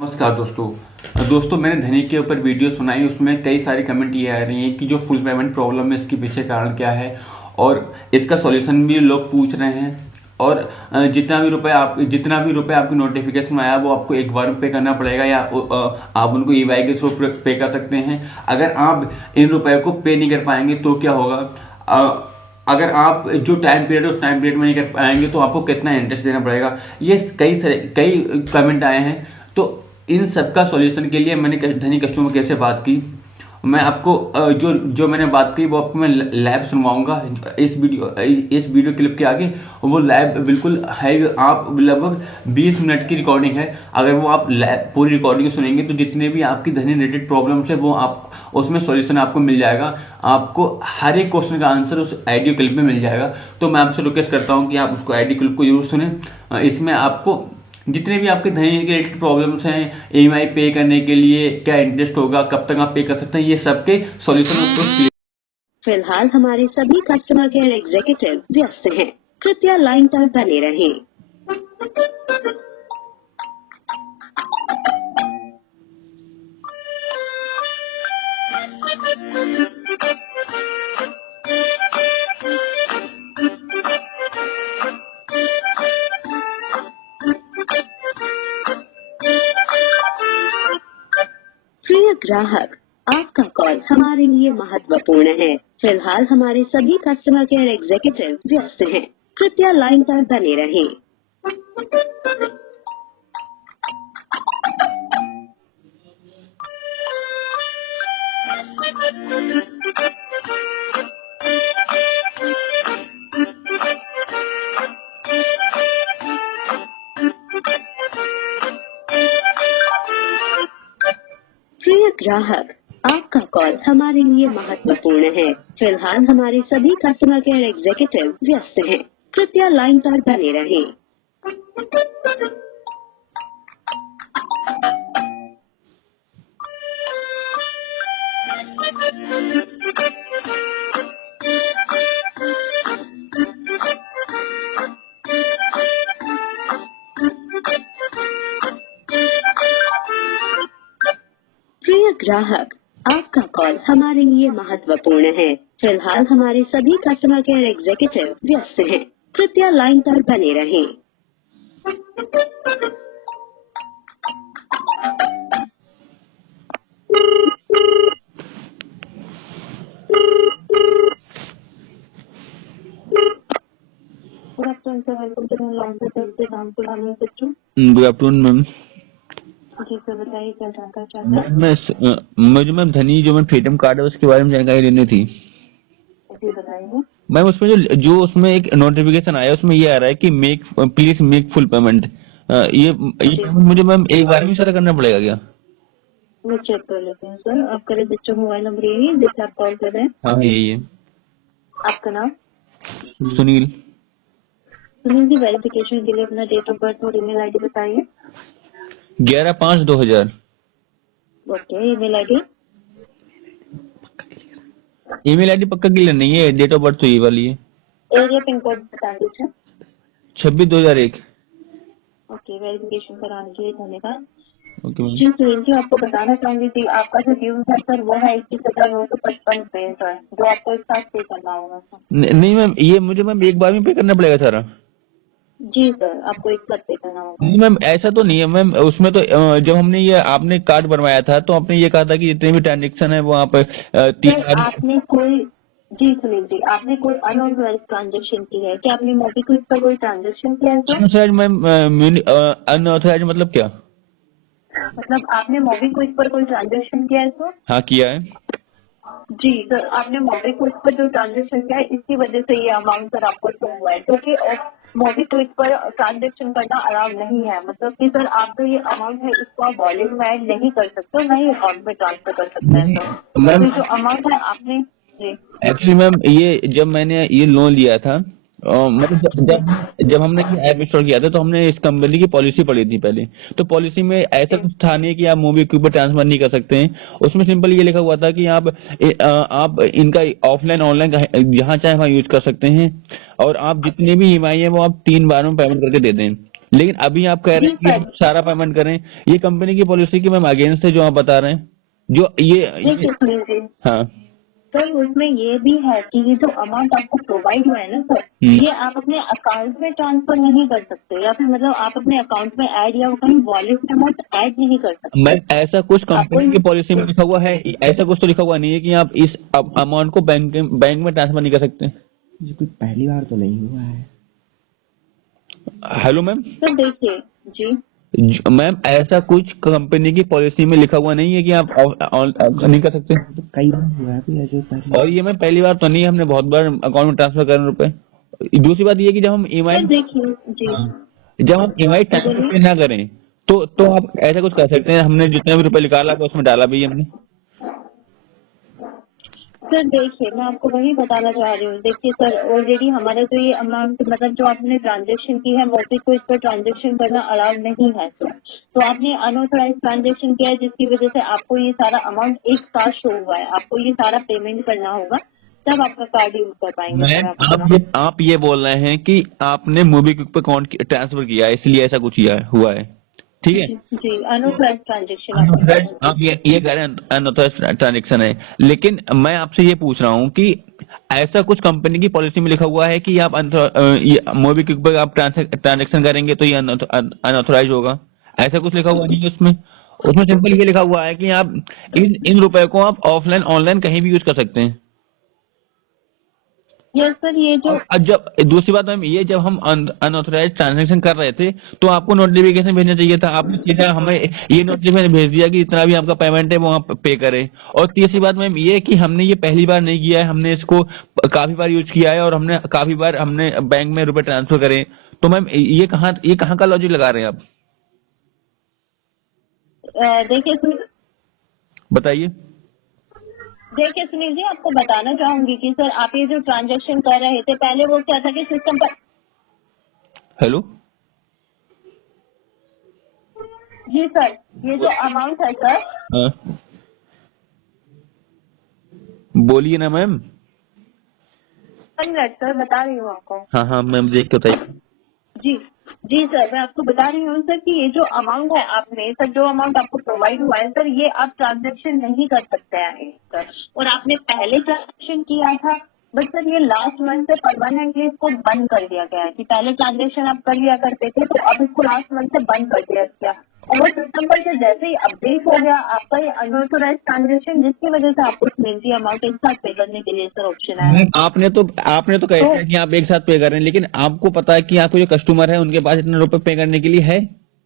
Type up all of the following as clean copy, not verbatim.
नमस्कार दोस्तों मैंने धनी के ऊपर वीडियो सुनाई। उसमें कई सारे कमेंट ये आ रही हैं कि जो फुल पेमेंट प्रॉब्लम है इसके पीछे कारण क्या है और इसका सॉल्यूशन भी लोग पूछ रहे हैं। और जितना भी रुपए आपकी नोटिफिकेशन में आया वो आपको एक बार में पे करना पड़ेगा या आप उनको ईएमआई के थ्रू पे कर सकते हैं। अगर आप इन रुपए को पे नहीं कर पाएंगे तो क्या होगा, अगर आप जो टाइम पीरियड है उस टाइम पीरियड में नहीं कर पाएंगे तो आपको कितना इंटरेस्ट देना पड़ेगा। ये कई कमेंट आए हैं। तो इन सब का सॉल्यूशन के लिए मैंने धनी कस्टमर केयर से बात की। मैं आपको जो मैंने बात की वो आपको मैं लाइव सुनवाऊंगा इस वीडियो क्लिप के आगे। वो लाइव बिल्कुल है, आप लगभग 20 मिनट की रिकॉर्डिंग है। अगर वो आप पूरी रिकॉर्डिंग सुनेंगे तो जितने भी आपकी धनी रिलेटेड प्रॉब्लम्स है वो आप उसमें सॉल्यूशन आपको मिल जाएगा। आपको हर एक क्वेश्चन का आंसर उस ऑडियो क्लिप में मिल जाएगा। तो मैं आपसे रिक्वेस्ट करता हूँ कि आप उसको ऑडियो क्लिप को जरूर सुने। इसमें आपको जितने भी आपके धनी रिलेटेड प्रॉब्लम्स हैं, ईएमआई पे करने के लिए क्या इंटरेस्ट होगा, कब तक आप पे कर सकते हैं, ये सबके सॉल्यूशन। फिलहाल हमारे सभी कस्टमर केयर एग्जीक्यूटिव व्यस्त हैं, कृपया लाइन पर बने रहें। प्रिय ग्राहक, आपका कॉल हमारे लिए महत्वपूर्ण है। फिलहाल हमारे सभी कस्टमर केयर एग्जीक्यूटिव व्यस्त हैं, कृपया लाइन पर बने रहें। प्रिय ग्राहक, आपका कॉल हमारे लिए महत्वपूर्ण है। फिलहाल हमारे सभी कस्टमर केयर एग्जीक्यूटिव व्यस्त हैं, कृपया लाइन पर बने रहें। प्रिय ग्राहक, आपका कॉल हमारे लिए महत्वपूर्ण है। फिलहाल हमारे सभी कस्टमर केयर एग्जीक्यूटिव व्यस्त हैं, कृपया लाइन पर बने रहें। Good afternoon sir, welcome to long term से नाम पुराने बच्चों। Good afternoon ma'am. जी सर, बताइए क्या जानकारी चाहते हैं? मुझे मैम धनी जो मैम फ्रीडम कार्ड है उसके बारे में जानकारी लेनी थी। जी बताइए। मैम उसमें जो उसमें एक नोटिफिकेशन आया उसमें ये आ रहा है कि प्लीज मेक फुल पेमेंट। ये पेमेंट मुझे मैम एक बार में सारा करना पड़ेगा क्या? मैं चेक कर लेती हूँ सर। आपका रजिस्टर मोबाइल नंबर यही है जिससे आप कॉल कर रहे हैं? हाँ यही है। आपका नाम? सुनील। सुनील जी, वेरिफिकेशन के लिए अपना डेट ऑफ बर्थ और ईमेल आईडी बताइए। 11/5/2000। Okay, email ID? Email ID पक्का क्लियर नहीं है, डेट ऑफ बर्थ तो ये वाली है। एरिया पिन कोड बता दीजिए। 26/2001। ओके, वेरिफिकेशन कराने के लिए धन्यवाद। Okay ma'am. जी सुनील जी, आपको बताना चाहूंगी कि आपका जो ड्यू है सर वो है 21,955 सर, जो आपको एक साथ पे करना होगा सर। नहीं मैम, ये मुझे मैम एक बार में पे करना पड़ेगा सारा? जी सर, आपको एक साथ पे करना होगा। नहीं मैम, ऐसा तो नहीं है मैम। उसमें तो जब हमने ये आपने कार्ड बनवाया था तो आपने ये कहा था कि जितने भी ट्रांजेक्शन है वो आप 3 सर आपने कोई, जी सुनील जी, आपने कोई अनऑथराइज ट्रांजेक्शन की है क्या? आपने मोबीक्विक पर कोई ट्रांजेक्शन किया है सर? अनऑथराइज मैम, अनऑथराइज मतलब क्या? मतलब आपने मोबीक्विक पर कोई ट्रांजेक्शन किया है सर? हाँ किया है। जी सर, आपने मोबीक्विक पर जो ट्रांजेक्शन किया है इसकी वजह से ये अमाउंट सर आपको शो हुआ है, क्योंकि मोबीक्विक पर ट्रांजेक्शन करना अलाउ नहीं है। मतलब कि सर आप जो ये अमाउंट है इसको आप वॉलेट में ऐड नहीं कर सकते, ना ही अकाउंट में ट्रांसफर कर सकते हैं सर। मैम तो जो अमाउंट है आपने, जी एक्चुअली मैम, ये जब मैंने ये लोन लिया था मतलब जब हमने ये ऐप इंस्टॉल किया था तो हमने इस कंपनी की पॉलिसी पढ़ी थी पहले। तो पॉलिसी में ऐसा कुछ था नहीं कि आप मूवी के ऊपर ट्रांसफर नहीं कर सकते हैं। उसमें सिंपल ये लिखा हुआ था कि आप इनका ऑफलाइन ऑनलाइन जहाँ चाहे वहाँ यूज कर सकते हैं और आप जितने भी ईएमआई है वो आप 3 बार में पेमेंट करके दे दें। लेकिन अभी आप कह रहे हैं कि आप सारा पेमेंट करें, ये कंपनी की पॉलिसी की मैम अगेंस्ट है जो आप बता रहे हैं, जो देखिए सुनील जी, हाँ सर उसमें ये भी है कि ये जो अमाउंट आपको प्रोवाइड हुआ है ना सर, ये आप अपने अकाउंट में ट्रांसफर नहीं कर सकते, या फिर मतलब आप अपने अकाउंट में ऐड या कहीं वॉलेट में अमाउंट ऐड नहीं कर सकते। मैम ऐसा कुछ कंपनी की पॉलिसी में लिखा हुआ है, ऐसा कुछ तो लिखा हुआ नहीं है कि आप इस अमाउंट को बैंक में ट्रांसफर नहीं कर सकते? ये कोई पहली बार तो नहीं हुआ है। Hello ma'am. सर देखिए जी, मैम ऐसा कुछ कंपनी की पॉलिसी में लिखा हुआ नहीं है कि आप नहीं कर सकते। तो कई बार हुआ है कोई ऐसे पहले। और ये मैम पहली बार तो नहीं है, हमने बहुत बार अकाउंट में ट्रांसफर कर रहे रुपए। दूसरी बात ये है कि जब हम सर ईएमआई देखिए जी, जब हम ईएमआई ट्रांसफर ना करें तो आप ऐसा कुछ कर सकते हैं, हमने जितने भी रुपए निकाला था उसमें डाला भी है हमने। सर देखिए मैं आपको वही बताना चाह रही हूँ। देखिए सर ऑलरेडी हमारा जो ये अमाउंट मतलब जो आपने ट्रांजेक्शन की है मोटी को इस पर ट्रांजेक्शन करना अलाउड नहीं है सर। तो आपने अनऑथराइज ट्रांजेक्शन किया है जिसकी वजह से आपको ये सारा अमाउंट एक साथ शो हुआ है। आपको ये सारा पेमेंट करना होगा तब आपका कार्ड यूज कर पाएंगे सर। आप ये बोल रहे हैं कि आपने मोबीक्विक पे अकाउंट ट्रांसफर किया है इसलिए ऐसा कुछ हुआ है, ठीक है? जी अनऑथराइज ट्रांजेक्शन आप ये कह रहे हैं अनऑथराइज ट्रांजेक्शन है, लेकिन मैं आपसे ये पूछ रहा हूँ कि ऐसा कुछ कंपनी की पॉलिसी में लिखा हुआ है कि आप मोबीक्विक पर आप ट्रांजेक्शन करेंगे तो ये अनऑथराइज होगा? ऐसा कुछ लिखा हुआ नहीं है उसमें। उसमें सिंपल ये लिखा हुआ है कि आप इन रुपए को आप ऑफलाइन ऑनलाइन कहीं भी यूज कर सकते हैं। यस सर, ये जो जब दूसरी बात मैम ये जब हम अनऑथराइज ट्रांजैक्शन कर रहे थे तो आपको नोटिफिकेशन भेजना चाहिए था, आपने सीधा हमें ये नोटिफिकेशन भेज दिया कि इतना भी आपका पेमेंट है वो आप पे करें। और तीसरी बात मैम ये कि हमने ये पहली बार नहीं किया है, हमने इसको काफी बार यूज किया है और हमने काफी बार हमने बैंक में रुपए ट्रांसफर करे। तो मैम ये कहाँ का लॉजिक लगा रहे हैं आप? देखिए बताइए। देखिए सुनील जी, आपको बताना चाहूंगी कि सर आप ये जो ट्रांजैक्शन कर रहे थे पहले वो क्या था कि सिस्टम पर। हेलो जी सर, ये जो अमाउंट है सर। हाँ बोलिए ना मैम। 1 मिनट सर, बता रही हूँ आपको। हाँ मैम देख के बताइए। जी जी सर, मैं आपको बता रही हूँ सर कि ये जो अमाउंट है आपने सर जो अमाउंट आपको प्रोवाइड हुआ है सर, ये आप ट्रांजैक्शन नहीं कर सकते हैं सर। और आपने पहले ट्रांजैक्शन किया था बट सर ये लास्ट मंथ से परमानेंटली इसको बंद कर दिया गया है कि पहले ट्रांजैक्शन आप कर लिया करते थे तो अब इसको लास्ट मंथ से बंद कर दिया गया। और सिस्टम पर से जैसे ही अपडेट हो गया आपका ये अनऑथराइज ट्रांजैक्शन, जिसकी वजह से आपको कीमती अमाउंट एक साथ पे करने के लिए सर ऑप्शन आया। आपने तो कहा है कि आप एक साथ पे कर रहे हैं, लेकिन आपको पता है कि आपको जो कस्टमर है उनके पास इतने रुपए पे करने के लिए है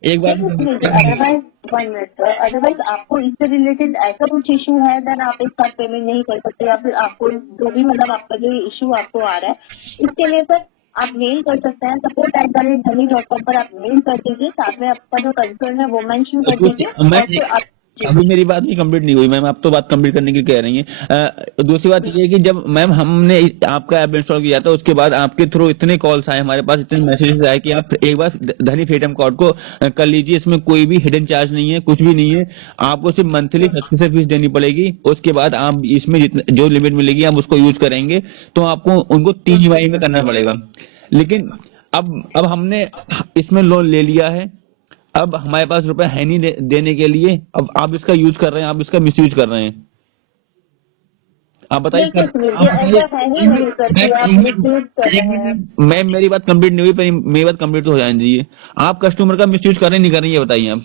एक बार। अदरवाइज 1 मिनट सर, अदरवाइज आपको इससे रिलेटेड ऐसा कुछ इशू है देन आप एक साथ पेमेंट नहीं कर सकते, या फिर आपको जो भी मतलब आपका जो इशू आपको आ रहा है इसके लिए सर आप मेल कर सकते हैं support@dhani.com पर आप मेल कर दीजिए, साथ में आपका जो कंसर्न है वो मेंशन कर दीजिए। और फिर आप अभी मेरी बात भी कंप्लीट नहीं हुई मैम, आप तो बात कंप्लीट करने की कह रही हैं। दूसरी बात ये है कि जब मैम हमने आपका ऐप इंस्टॉल किया था उसके बाद आपके थ्रू इतने कॉल्स आए, हमारे पास इतने मैसेजेस आए कि आप एक बार धनी फ्रीडम कार्ड को कर लीजिए, इसमें कोई भी हिडन चार्ज नहीं है, कुछ भी नहीं है, आपको सिर्फ मंथली सब्सक्रिप्शन फीस देनी पड़ेगी। उसके बाद आप इसमें जो लिमिट मिलेगी आप उसको यूज करेंगे तो आपको उनको 3 EMI में करना पड़ेगा। लेकिन अब हमने इसमें लोन ले लिया है, अब हमारे पास रुपए है नहीं देने के लिए, अब आप इसका यूज कर रहे हैं, आप इसका मिसयूज कर रहे हैं। आप बताइए मैम, मेरी बात कंप्लीट नहीं हुई पर मेरी बात कंप्लीट तो हो जानी चाहिए। आप कस्टमर का मिसयूज कर रहे हैं नहीं कर रहे हैं ये बताइए आप।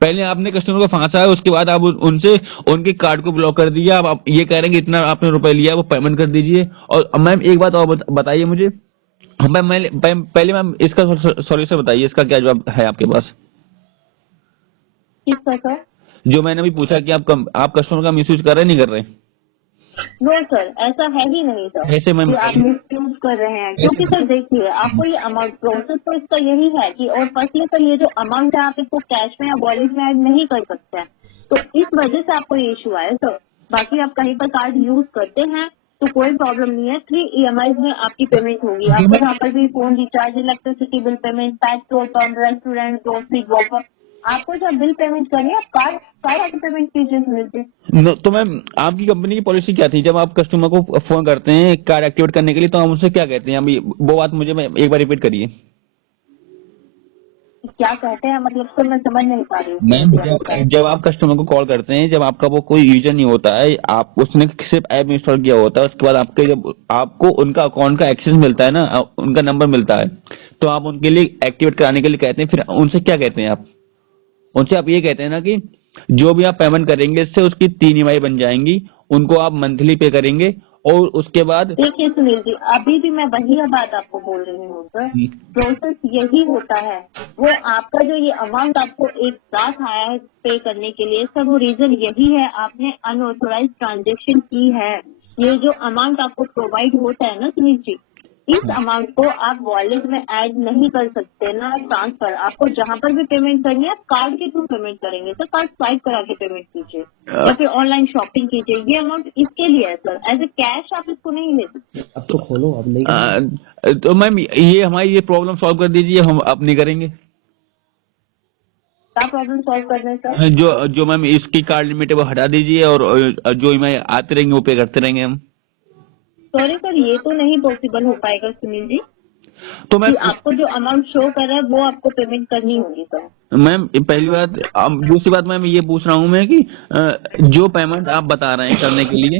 पहले आपने कस्टमर को फांसा है, उसके बाद आप उनसे उनके कार्ड को ब्लॉक कर दिया, आप ये कह रहे हैं कि इतना आपने रुपए लिया वो पेमेंट कर दीजिए। और मैम एक बात और बताइए मुझे, पहले मैम इसका सॉल्यूशन बताइए, इसका क्या जवाब है आपके पास? किसका सर? जो मैंने अभी पूछा कि आप कस्टमर का मिसयूज कर रहे हैं नहीं कर रहे? नो सर, ऐसा है ही नहीं सर। ऐसे मैम आप मिसयूज कर रहे हैं क्योंकि सर देखिए आपको ये अमाउंट प्रोसेस तो इसका यही है कि, और फर्स्टली सर ये जो अमाउंट है आप इसको कैश में या वॉलेट में ऐड नहीं कर सकते हैं, तो इस वजह से आपको ये इशू आया सर। बाकी आप कहीं पर कार्ड यूज करते हैं तो कोई प्रॉब्लम नहीं है, 3 EMI में आपकी पेमेंट होगी। आपको यहाँ पर भी phone recharge, electricity bill payment, petrol pump, restaurant, grocery, walker, आपको जब बिल पेमेंट करिए आप कार्ड सारा पेमेंट कीजिए मिलते। तो मैम आपकी कंपनी की पॉलिसी क्या थी जब आप कस्टमर को फोन करते हैं कार्ड एक्टिवेट करने के लिए, तो हम उनसे क्या कहते हैं? अभी वो बात मुझे एक बार रिपीट करिए। क्या कहते हैं, मतलब सर मैं समझ नहीं पा रही हूँ। मैम जब आप कस्टमर को कॉल करते हैं, जब आपका वो कोई यूजर नहीं होता है, आप उसने सिर्फ ऐप इंस्टॉल किया होता है, उसके बाद आपके जब आपको उनका अकाउंट का एक्सेस मिलता है ना, उनका नंबर मिलता है, तो आप उनके लिए एक्टिवेट कराने के लिए कहते हैं। फिर उनसे क्या कहते हैं आप? उनसे आप ये कहते हैं ना कि जो भी आप पेमेंट करेंगे इससे उसकी 3 EMI बन जाएंगी, उनको आप मंथली पे करेंगे, और उसके बाद देखिए सुनील जी, अभी भी मैं वही बात आपको बोल रही हूँ सर, प्रोसेस यही होता है। वो आपका जो ये अमाउंट आपको एक साथ आया है पे करने के लिए सर, वो रीजन यही है, आपने अनऑथोराइज ट्रांजेक्शन की है। ये जो अमाउंट आपको प्रोवाइड होता है ना सुनील जी, इस अमाउंट को आप वॉलेट में ऐड नहीं कर सकते ना ट्रांसफर। आपको जहाँ पर भी पेमेंट करनी है आप कार्ड के थ्रू पेमेंट करेंगे सर, कार्ड स्वाइप करा के पेमेंट कीजिए या फिर ऑनलाइन शॉपिंग कीजिए। ये अमाउंट इसके लिए है सर, एज ए कैश आप इसको नहीं ले सकते। अब तो खोलो, अब नहीं करेंगे। तो मैम ये हमारी ये प्रॉब्लम सॉल्व कर दीजिए, हम अब नहीं करेंगे। क्या प्रॉब्लम सॉल्व करना है सर? जो जो मैम इसकी कार्ड लिमिट है वो हटा दीजिए, और जो EMI आते रहेंगे वो पे करते रहेंगे हम। सॉरी सर, ये तो नहीं पॉसिबल हो पाएगा सुनील जी, तो कि मैम आपको जो अमाउंट शो कर रहा है वो आपको पेमेंट करनी होगी सर। मैम पहली बात, अब दूसरी बात मैम ये पूछ रहा हूँ मैं कि जो पेमेंट आप बता रहे हैं करने के लिए,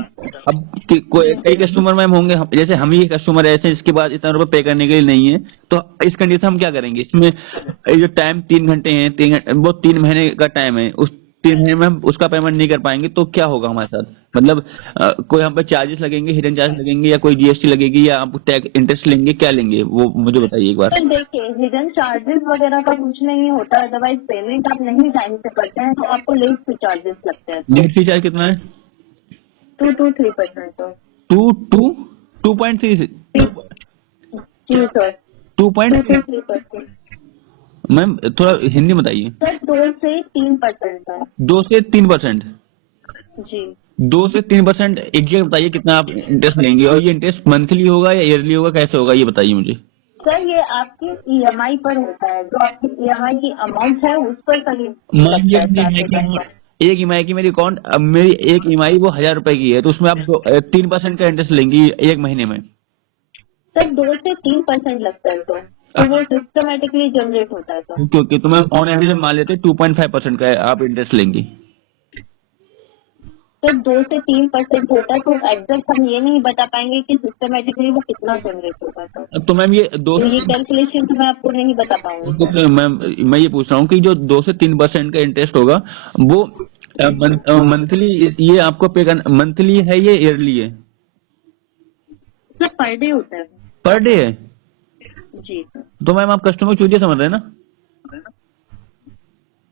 अब कई कस्टमर मैम होंगे, जैसे हम ही कस्टमर ऐसे इसके बाद इतना रुपये पे करने के लिए नहीं है, तो इस कंडीशन हम क्या करेंगे? इसमें ये जो टाइम 3 घंटे हैं, 3 घंटे वो 3 महीने का टाइम है, उस 3 महीने में हम उसका पेमेंट नहीं कर पाएंगे तो क्या होगा हमारे साथ? मतलब कोई हम पे चार्जेस लगेंगे, हिडन चार्ज लगेंगे, या कोई GST लगेगी, या आप टैक्स इंटरेस्ट लेंगे, क्या लेंगे वो मुझे बताइए एक बार। सर देखिए, हिडन चार्जेस वगैरह का कुछ नहीं होता, अदरवाइज पेमेंट आप नहीं टाइम से करते हैं तो आपको लेट फी चार्जेस लगते हैं लेट फी चार्ज कितना है? 2 to 3% सर। To to 2.3? जी सर, 2.3? 2 to 3%। मैम थोड़ा हिंदी में बताइए। सर 2 से 3% सर। 2 से 3%? जी 2 से 3% एग्जैक्ट बताइए कितना आप इंटरेस्ट लेंगे, और ये इंटरेस्ट मंथली होगा या ईयरली होगा, कैसे होगा ये बताइए मुझे। सर, ये आपकी EMI पर होता है, जो आपकी EMI की अमाउंट है उस पर करीब मान लगता लीजिए है कि चार्जेस आपका। एक EMI की मेरी अकाउंट, अब मेरी एक EMI वो 1000 रुपए की है, तो उसमें आप 3% का इंटरेस्ट लेंगी एक महीने में? सर 2 से 3% लगता है सर, तो वो सिस्टमेटिकली जनरेट होता है सर। ओके ओके, तो मैम ऑन एवरेज मान लेते हैं 2.5% का आप इंटरेस्ट लेंगी। सर 2 से 3% होता है, तो एग्जैक्ट हम ये नहीं बता पाएंगे कि सिस्टमेटिकली वो कितना जनरेट होगा सर। तो मैम ये दो तो ये कैलकुलेशन तो मैं आपको नहीं बता पाऊंगी सर। तो मैम मैं ये पूछ रहा हूँ कि जो 2 से 3% का इंटरेस्ट होगा वो मंथली, ये आपको पे करना मंथली है या ईयरली है? सर पर डे होता है। पर डे है? जी सर। तो मैम आप कस्टमर चूतिया समझ रहे हैं ना?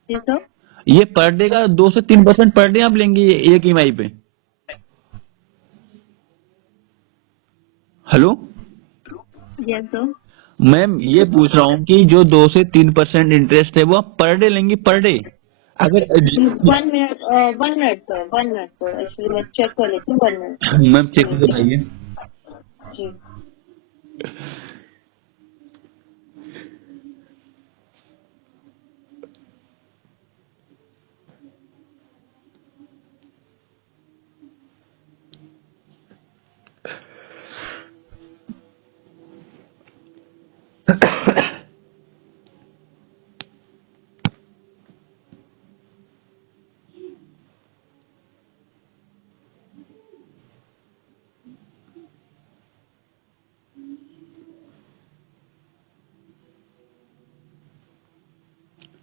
जी सर। ये पर डे का 2 से 3% पर डे आप लेंगे एक EMI पे? Hello yes sir. मैम, ये पूछ रहा हूँ कि जो 2 से 3% इंटरेस्ट है वो आप पर डे लेंगी, पर डे? अगर 1 minute, 1 minute sir, 1 minute sir, actually मैं चेक कर लेती हूँ, 1 मिनट। मैम चेक बताइए। जी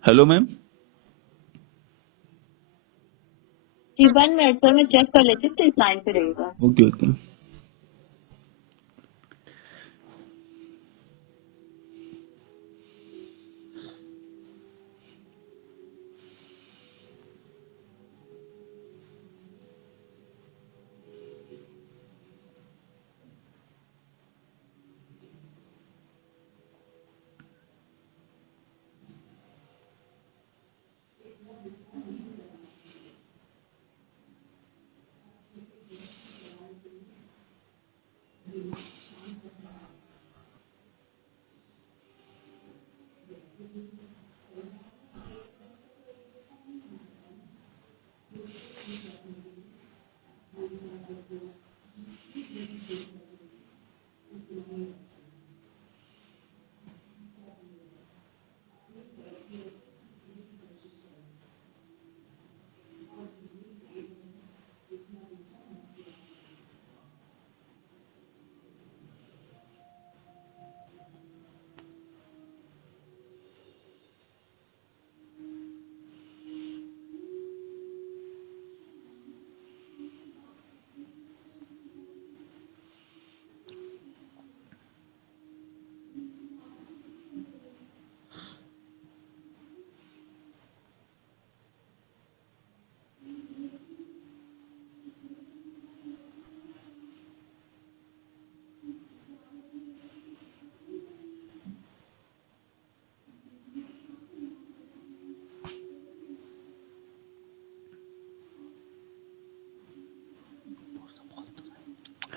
हेलो मैम। जी, 1 मिनट सर, मैं चेक कर लेती हूँ, तो इस लाइन पे रहेगा। Okay okay.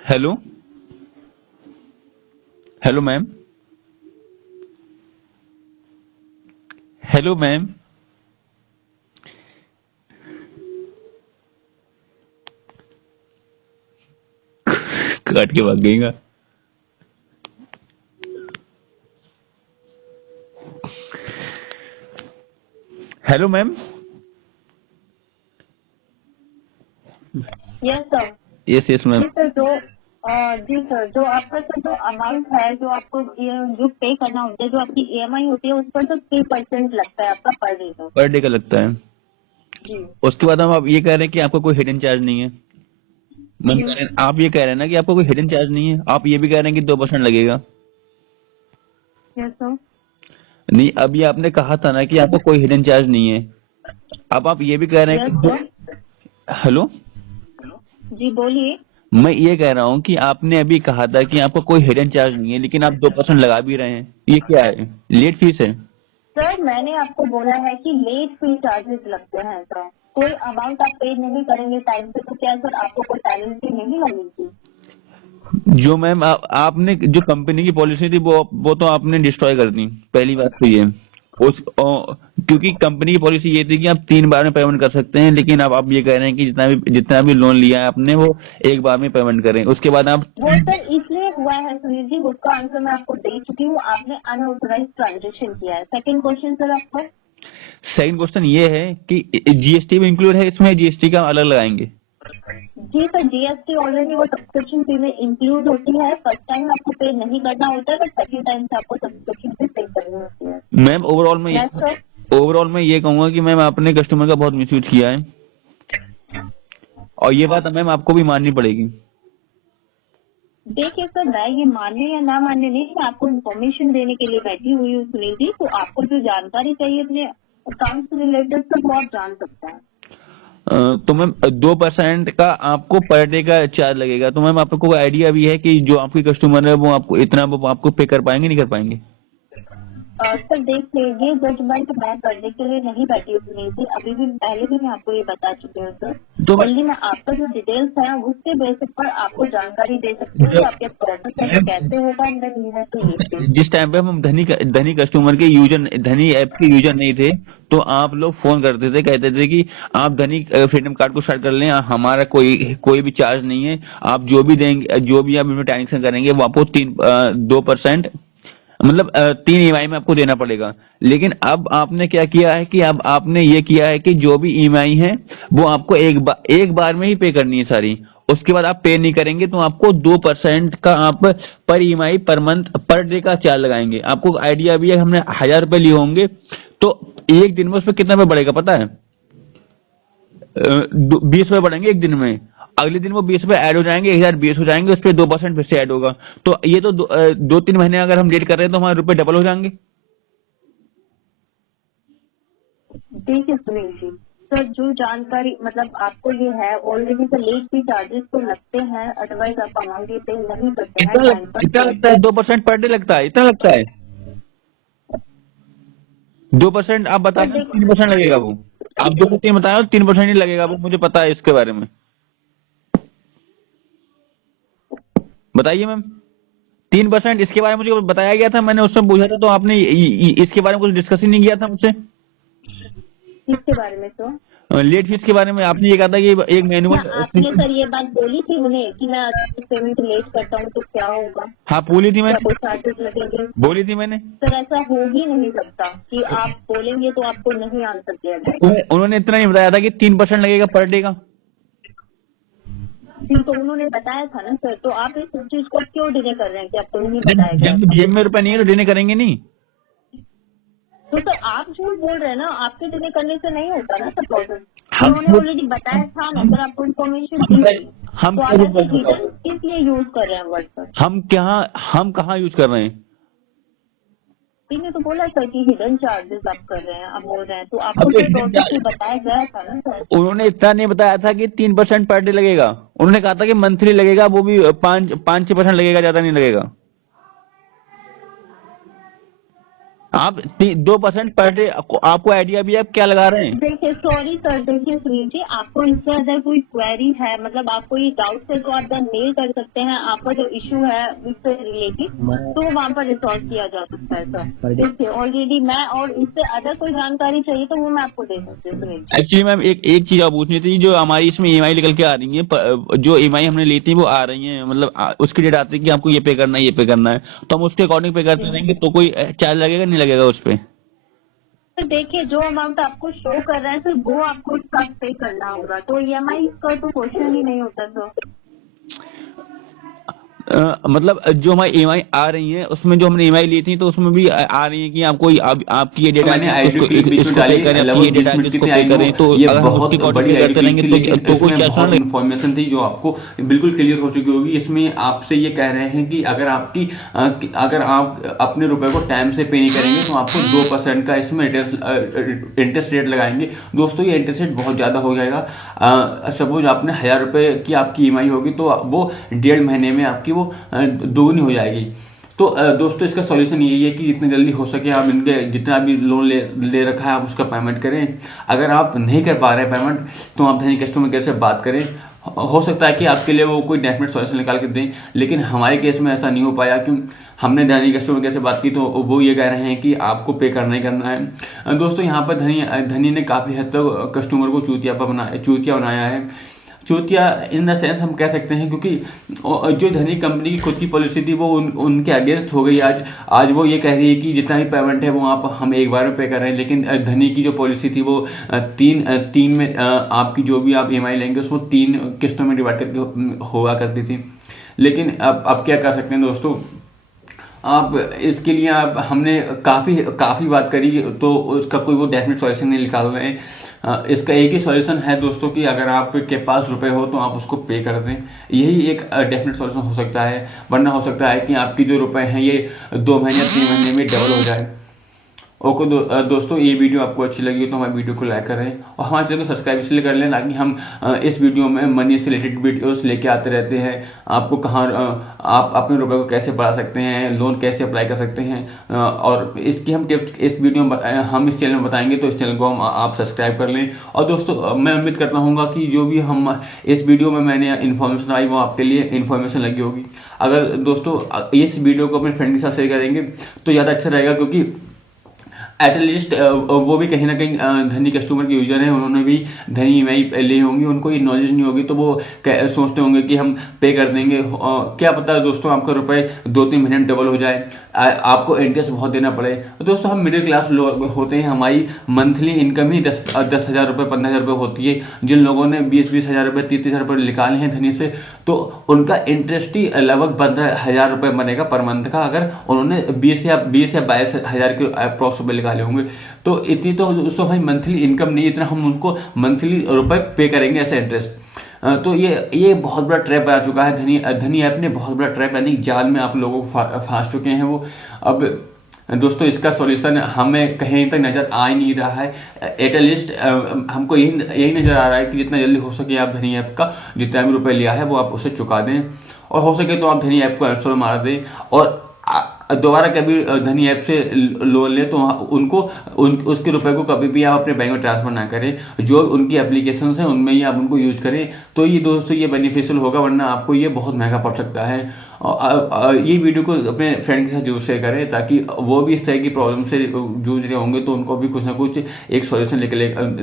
Hello hello ma'am, hello ma'am, काट के भाग गईगा। Hello ma'am. Yes sir. Yes ma'am. जी सर, जी सर, जो आपका सर जो अमाउंट है, जो आपको जो पे करना होता है, जो आपकी ईएमआई होती है, उस पर तो 3% लगता है आपका पर डे का। पर डे का लगता है। जी उसके बाद हम आप ये कह रहे हैं कि आपको कोई हिडन चार्ज नहीं है। मैम कह रहे हैं, आप ये कह रहे हैं ना कि आपको कोई हिडन चार्ज नहीं है, आप ये भी कह रहे हैं कि 2% लगेगा। Yes sir. नहीं, अभी आपने कहा था ना कि आपको कोई हिडन चार्ज नहीं है। अब आप ये भी कह रहे हैं यस कि सर। हेलो, जी बोलिए। मैं ये कह रहा हूँ कि आपने अभी कहा था कि आपको कोई हिडन चार्ज नहीं है, लेकिन आप 2% लगा भी रहे हैं। ये क्या है? लेट फीस है? सर मैंने आपको बोला है कि लेट फी चार्जेस लगते हैं सर। कोई अमाउंट आप पे नहीं करेंगे टाइम पे, तो क्या सर आपको कोई पेनल्टी नहीं लगेगी? जो मैम आपने जो कंपनी की पॉलिसी थी वो तो आपने डिस्ट्रॉय कर दी। पहली बात तो ये क्योंकि कंपनी की पॉलिसी ये थी कि आप 3 बार में पेमेंट कर सकते हैं, लेकिन अब आप ये कह रहे हैं कि जितना भी लोन लिया है आपने वो एक बार में पेमेंट करें, उसके बाद आप वो सर इसलिए हुआ है सुनील जी, उसका आंसर मैं आपको दे चुकी हूँ। आपने अनऑथराइज ट्रांजेक्शन किया है। सेकंड क्वेश्चन सर आपका। सेकंड क्वेश्चन ये है कि जीएसटी भी इंक्लूड है इसमें, जीएसटी का अलग लगाएंगे? जी सर, जीएसटी ऑलरेडी वो सब्सक्रिप्शन फी में इंक्लूड होती है। फर्स्ट टाइम आपको पे नहीं करना होता है, बट सेकंड टाइम से आपको सब्सक्रिप्शन फी पे करनी होती है। मैम ओवरऑल मैं ये कहूंगा कि मैम आपने कस्टमर का बहुत मिसयूज किया है, और ये बात मैम आपको भी माननी पड़ेगी। देखिए सर, मैं ये मानने या ना मानने नहीं, मैं आपको इन्फॉर्मेशन देने के लिए बैठी हुई हूँ सुनील जी। तो आपको जो जानकारी चाहिए अपने अकाउंट से रिलेटेड, तो वो आप जान सकते हैं। तो मैम 2% का आपको पर डे का चार्ज लगेगा, तो मैम आपको कोई आइडिया भी है कि जो आपकी कस्टमर है वो आपको इतना वो आपको पे कर पाएंगे नहीं कर पाएंगे? सर देख लीजिए, जजमेंट मैं करने के लिए नहीं बैठी हूँ सुनील जी। अभी भी पहले भी मैं आपको ये बता चुकी हूँ सर। तो ओनली मैं आपका जो डिटेल्स है उसके बेसिस पर आपको जानकारी दे सकती हूँ कि आपके प्रोसेस कैसे होगा अंदर नहीं तो ये। जिस टाइम पे हम धनी कस्टमर के यूजर, धनी ऐप के यूजर नहीं थे, तो आप लोग फोन करते थे, कहते थे कि आप धनी फ्रीडम कार्ड को स्टार्ट कर लें, हमारा कोई भी चार्ज नहीं है, आप जो भी देंगे, जो भी आप इसमें ट्रांजेक्शन करेंगे वो आपको 2%, मतलब 3 EMI में आपको देना पड़ेगा। लेकिन अब आपने क्या किया है कि अब आपने ये किया है कि जो भी EMI है वो आपको एक बार में ही पे करनी है सारी, उसके बाद आप पे नहीं करेंगे तो आपको 2% का आप पर EMI per month per day का चार्ज लगाएंगे। आपको आइडिया भी है, हमने 1000 रुपये लिए होंगे तो एक दिन में उसमें कितना रुपये बढ़ेगा पता है? 20 रुपये बढ़ेंगे एक दिन में। अगले दिन वो 20 रुपये ऐड हो जाएंगे, 1020 हो जाएंगे, उस पर 2% फिर से ऐड होगा। तो ये तो 2-3 महीने अगर हम लेट कर रहे हैं तो हमारे रुपए डबल हो जाएंगे। देखिए सुनील जी, सर जो जानकारी मतलब आपको ये है, ऑलरेडी तो लेट फी चार्जेस तो लगते हैं, अदरवाइज आप अमाउंट ये पे नहीं करते हैं टाइम पर। इतना लगता है? 2% पर डे लगता है? इतना लगता है? 2% आप बता रहे 3% लगेगा वो? आप जो तीन बताए 3% ही लगेगा वो, मुझे पता है इसके बारे में। बताइए मैम। 3% इसके बारे में मुझे बताया गया था, मैंने उससे पूछा था, तो आपने इसके बारे में कुछ डिस्कस ही नहीं किया था मुझसे। इसके बारे में तो लेट फीस के बारे में आपने ये कहा था कि एक मैनुअल। आपने सर ये बात बोली थी उन्हें कि मैं पेमेंट लेट करता हूँ तो क्या होगा? हाँ बोली थी क्या मैंने, कोई चार्जेस लगेंगे? बोली थी मैंने। सर ऐसा हो ही नहीं सकता कि आप बोलेंगे तो आपको नहीं आंसर दिया जाएगा। उन्होंने इतना ही बताया था कि 3% लगेगा पर डे का। जी तो उन्होंने बताया था ना सर, तो आप इस चीज को क्यों डिले कर रहे हैं कि आपको नहीं बताया गया? जब जेब में रुपए नहीं है तो डिले करेंगे नहीं। तो सर आप झूठ बोल रहे हैं ना, आपके डिले करने से नहीं होता ना सर प्रोसेस। हम उन्होंने ऑलरेडी बताया था ना सर, आपको इन्फॉर्मेशन दी थी। हम तो आप ऐसे हिडन इसलिए यूज कर रहे हैं वर्ड सर। हम कहाँ यूज कर रहे हैं? ने तो बोला सर कि हिडन चार्जेस आप कर रहे हैं, आप बोल रहे हैं, तो आपको तो प्रोसेस बताया गया था ना सर। उन्होंने इतना नहीं बताया था कि 3% पर डे लगेगा, उन्होंने कहा था कि मंथली लगेगा, वो भी 5-6% लगेगा, ज्यादा नहीं लगेगा। आप 2% पर डे, आपको आइडिया भी है आप क्या लगा रहे हैं? देखिए सॉरी सर, देखिए सुनील जी, आपको इससे अगर कोई क्वेरी है, मतलब आपको ये डाउट है तो आप मेल कर सकते हैं, आपका जो इशू है उससे रिलेटेड, तो वहाँ पर रिसॉल्व किया जा सकता है सर। देखिए ऑलरेडी मैं, और इससे अगर कोई जानकारी चाहिए तो वो मैं आपको दे सकती हूँ सुनील जी। एक्चुअली मैम एक चीज और पूछनी थी, जो हमारी इसमें ईएमआई निकल के आ रही है, जो ईएमआई हमने ली थी वो आ रही है, मतलब उसकी डेट आती है कि आपको ये पे करना है, ये पे करना है, तो हम उसके अकॉर्डिंग पे करते रहेंगे, तो कोई चार्ज लगेगा नहीं लगेगा उस पे? तो देखिए जो अमाउंट आपको शो कर रहा है सर, वो आपको उसका पे करना होगा, तो ईएमआई का तो क्वेश्चन ही नहीं होता सर। मतलब जो हमारी ईएमआई आ रही है उसमें जो हमने ईएमआई ली थी तो उसमें भी आ रही है कि आपको आपकी ये डेट मैंने आईडी क्लिक बीच में डाली, लगभग 20 मिनट कितनी आई वो, तो ये अगर हम बहुत उसके बड़ी अकॉर्डिंग आईडी करते क्लिक थी, रहेंगे लेकिन तो कोई इसमें चार्ज बहुत नहीं इन्फॉर्मेशन थी जो आपको बिल्कुल क्लियर हो चुकी होगी। इसमें आपसे ये कह रहे हैं कि अगर आप अपने रुपए को टाइम से पे नहीं करेंगे तो आपको 2% का इसमें इंटरेस्ट रेट लगाएंगे। दोस्तों ये इंटरेस्ट रेट बहुत ज़्यादा हो जाएगा। सपोज आपने 1000 रुपये की आपकी ईएमआई होगी तो वो 1.5 महीने में आपकी वो दोगुनी हो जाएगी। तो दोस्तों इसका सॉल्यूशन यही है कि जितनी जल्दी हो सके आप इनके जितना भी लोन ले रखा है आप उसका पेमेंट करें। अगर आप नहीं कर पा रहे हैं पेमेंट तो आप धनी कस्टमर केयर से बात करें। हो सकता है कि आपके लिए वो कोई डेफिनेट सॉल्यूशन निकाल के दें, लेकिन हमारे केस में ऐसा नहीं हो पाया क्यों हमने धनी कस्टमर केयर से बात की तो वो ये कह रहे हैं कि आपको पे करना ही करना है। दोस्तों यहाँ पर धनी ने काफ़ी हद तक कस्टमर को चूतिया बनाया है। चूतिया इन द सेंस हम कह सकते हैं क्योंकि जो धनी कंपनी की खुद की पॉलिसी थी वो उनके अगेंस्ट हो गई। आज वो ये कह रही है कि जितना भी पेमेंट है वो हम एक बार में पे कर रहे हैं, लेकिन धनी की जो पॉलिसी थी वो तीन में आपकी जो भी आप ईएमआई लेंगे उसको 3 किस्तों में डिवाइड करके हुआ करती थी। लेकिन अब क्या कर सकते हैं दोस्तों, आप इसके लिए हमने काफ़ी बात करी तो उसका कोई वो डेफिनेट सॉल्यूशन नहीं निकाल रहे हैं। इसका एक ही सॉल्यूशन है दोस्तों कि अगर आपके पास रुपए हो तो आप उसको पे कर दें, यही एक डेफिनेट सॉल्यूशन हो सकता है। वरना हो सकता है कि आपकी जो रुपए हैं ये 2 महीने 3 महीने में डबल हो जाए। ओके दोस्तों, ये वीडियो आपको अच्छी लगी हो तो हमारे वीडियो को लाइक करें और हमारे चैनल को सब्सक्राइब इसलिए कर लें ताकि हम इस वीडियो में मनी से रिलेटेड वीडियोस लेके आते रहते हैं। आपको आप अपने रुपए को कैसे बढ़ा सकते हैं, लोन कैसे अप्लाई कर सकते हैं और इसकी हम टिप्स इस वीडियो में हम इस चैनल में बताएंगे, तो इस चैनल को आप सब्सक्राइब कर लें। और दोस्तों मैं उम्मीद करता हूँ कि जो भी हम इस वीडियो में मैंने इन्फॉर्मेशन आई वो आपके लिए इन्फॉर्मेशन लगी होगी। अगर दोस्तों इस वीडियो को अपने फ्रेंड के साथ शेयर करेंगे तो ज़्यादा अच्छा रहेगा, क्योंकि एटलीस्ट वो भी कहीं ना कहीं धनी कस्टमर के यूजर हैं, उन्होंने भी धनी ईएमआई ली होंगी, उनको ये नॉलेज नहीं होगी तो वो सोचते होंगे कि हम पे कर देंगे। क्या पता दोस्तों आपका रुपए 2-3 महीने में डबल हो जाए, आपको इंटरेस्ट बहुत देना पड़े। दोस्तों हम मिडिल क्लास लोग होते हैं, हमारी मंथली इनकम ही 10,000 रुपये 15,000 रुपये होती है। जिन लोगों ने 20-20 हज़ार रुपये 30-30 रुपये निकाले हैं धनी से, तो उनका इंटरेस्ट ही लगभग 15,000 रुपये बनेगा पर मंथ का, अगर उन्होंने 20 या 22 हज़ार के अप्रॉक्स रुपये निकाले होंगे। तो इतनी तो दोस्तों भाई मंथली इनकम नहीं, इतना हम उनको मंथली रुपये पे करेंगे ऐसा इंटरेस्ट। तो ये बहुत बड़ा ट्रैप आ चुका है। धनी ऐप ने बहुत बड़ा ट्रैप यानी जाल में आप लोगों को फांस चुके हैं वो। अब दोस्तों इसका सॉल्यूशन हमें कहीं तक नज़र आ ही नहीं रहा है। एटलीस्ट हमको यही नज़र आ रहा है कि जितना जल्दी हो सके आप धनी ऐप का जितना भी रुपये लिया है वो आप उसे चुका दें, और हो सके तो आप धनी ऐप को इंस्टॉल मार दें और दोबारा कभी धनी ऐप से लोन ले तो उसके रुपए को कभी भी आप अपने बैंक में ट्रांसफर ना करें। जो उनकी एप्लीकेशन हैं उनमें ही आप उनको यूज करें, तो ये दोस्तों ये बेनिफिशियल होगा, वरना आपको ये बहुत महंगा पड़ सकता है। ये वीडियो को अपने फ्रेंड के साथ जरूर शेयर करें ताकि वो भी इस तरह की प्रॉब्लम से जूझ रहे होंगे तो उनको भी कुछ ना कुछ एक सॉल्यूशन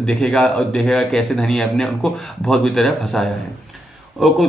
देखेगा कैसे धनी ऐप ने उनको बहुत बुरी तरह फंसाया है। ओके।